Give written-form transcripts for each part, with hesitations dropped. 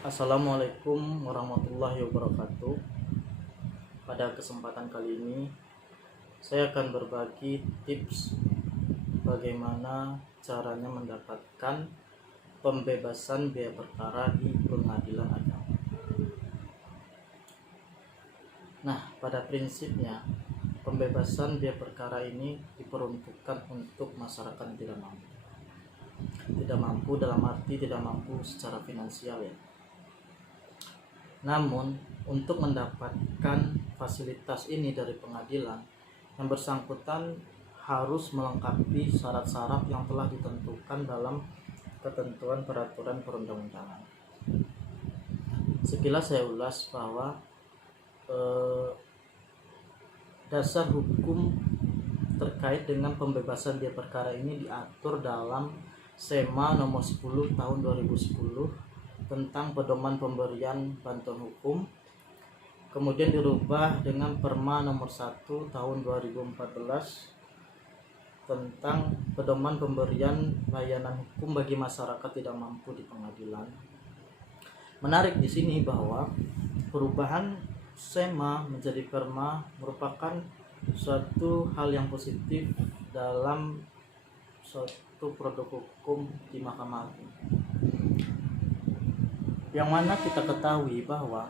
Assalamualaikum warahmatullahi wabarakatuh. Pada kesempatan kali ini, saya akan berbagi tips bagaimana caranya mendapatkan pembebasan biaya perkara di pengadilan agama. Nah, pada prinsipnya, pembebasan biaya perkara ini diperuntukkan untuk masyarakat yang tidak mampu. Tidak mampu dalam arti tidak mampu secara finansial ya. Namun, untuk mendapatkan fasilitas ini dari pengadilan, yang bersangkutan harus melengkapi syarat-syarat yang telah ditentukan dalam ketentuan peraturan perundang-undangan. Sekilas saya ulas bahwa dasar hukum terkait dengan pembebasan biaya perkara ini diatur dalam SEMA nomor 10 tahun 2010 tentang pedoman pemberian bantuan hukum, kemudian dirubah dengan Perma nomor 1 tahun 2014 tentang pedoman pemberian layanan hukum bagi masyarakat tidak mampu di pengadilan. Menarik di sini bahwa perubahan SEMA menjadi Perma merupakan suatu hal yang positif dalam suatu produk hukum di Mahkamah Agung. Yang mana kita ketahui bahwa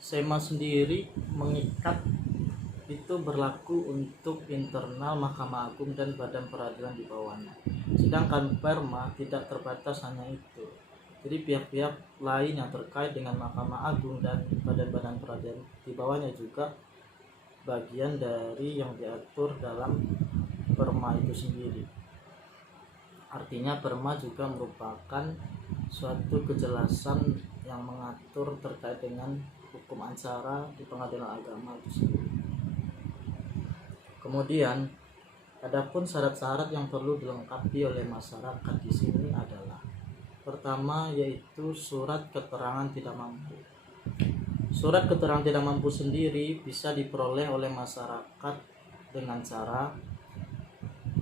SEMA sendiri mengikat itu berlaku untuk internal Mahkamah Agung dan badan peradilan di bawahnya. Sedangkan Perma tidak terbatas hanya itu. Jadi pihak-pihak lain yang terkait dengan Mahkamah Agung dan badan-badan peradilan di bawahnya juga bagian dari yang diatur dalam Perma itu sendiri. Artinya Perma juga merupakan suatu kejelasan yang mengatur terkait dengan hukum acara di pengadilan agama itu sendiri. Kemudian, adapun syarat-syarat yang perlu dilengkapi oleh masyarakat di sini adalah pertama yaitu surat keterangan tidak mampu. Surat keterangan tidak mampu sendiri bisa diperoleh oleh masyarakat dengan cara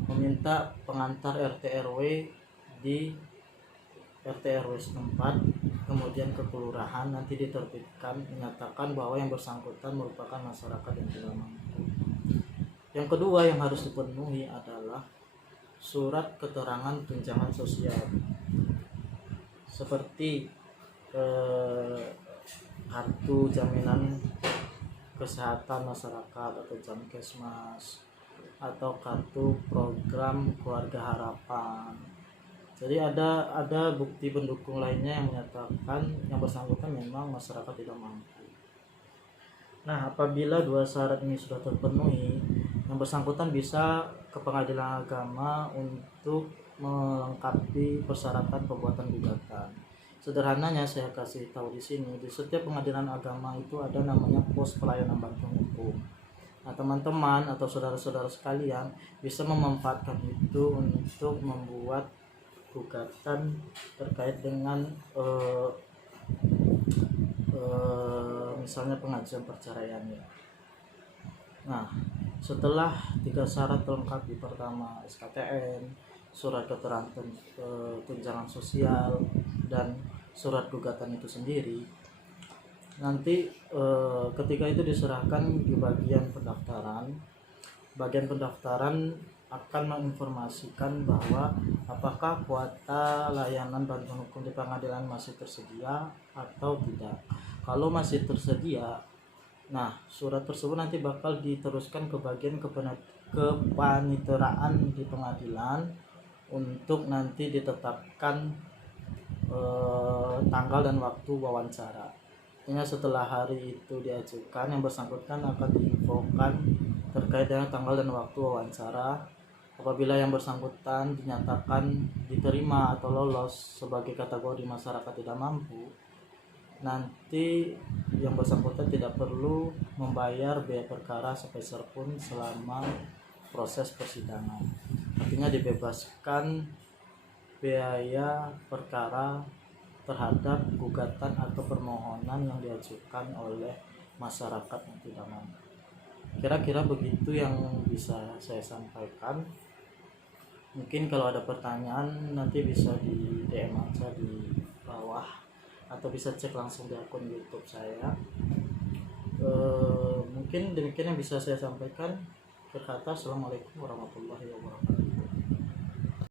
meminta pengantar RT RW di RT RW setempat, kemudian ke kelurahan, nanti diterbitkan menyatakan bahwa yang bersangkutan merupakan masyarakat yang tidak mampu. Yang kedua yang harus dipenuhi adalah surat keterangan tunjangan sosial seperti kartu jaminan kesehatan masyarakat atau Jamkesmas atau kartu program keluarga harapan. Jadi ada bukti pendukung lainnya yang menyatakan yang bersangkutan memang masyarakat tidak mampu. Nah, apabila dua syarat ini sudah terpenuhi, yang bersangkutan bisa ke pengadilan agama untuk melengkapi persyaratan pembuatan gugatan. Sederhananya saya kasih tahu di sini, di setiap pengadilan agama itu ada namanya pos pelayanan bantuan hukum. Nah, teman-teman atau saudara-saudara sekalian bisa memanfaatkan itu untuk membuat gugatan terkait dengan misalnya pengajuan perceraian ya. Nah, setelah 3 syarat terlengkapi, pertama SKTN, surat keterangan tunjangan sosial, dan surat gugatan itu sendiri, nanti ketika itu diserahkan di bagian pendaftaran. Bagian pendaftaran akan menginformasikan bahwa apakah kuota layanan bantuan hukum di pengadilan masih tersedia atau tidak. Kalau masih tersedia, nah surat tersebut nanti bakal diteruskan ke bagian kepanitraan di pengadilan untuk nanti ditetapkan tanggal dan waktu wawancara. Artinya setelah hari itu diajukan, yang bersangkutan akan diinfokan terkait dengan tanggal dan waktu wawancara. Apabila yang bersangkutan dinyatakan diterima atau lolos sebagai kategori masyarakat tidak mampu, nanti yang bersangkutan tidak perlu membayar biaya perkara sepeser pun selama proses persidangan. Artinya dibebaskan biaya perkara terhadap gugatan atau permohonan yang diajukan oleh masyarakat yang tidak mampu. Kira-kira begitu yang bisa saya sampaikan. Mungkin kalau ada pertanyaan nanti bisa di DM aja di bawah atau atau bisa cek langsung di akun YouTube saya. Mungkin demikian yang bisa saya sampaikan. Berkata, assalamualaikum warahmatullahi wabarakatuh.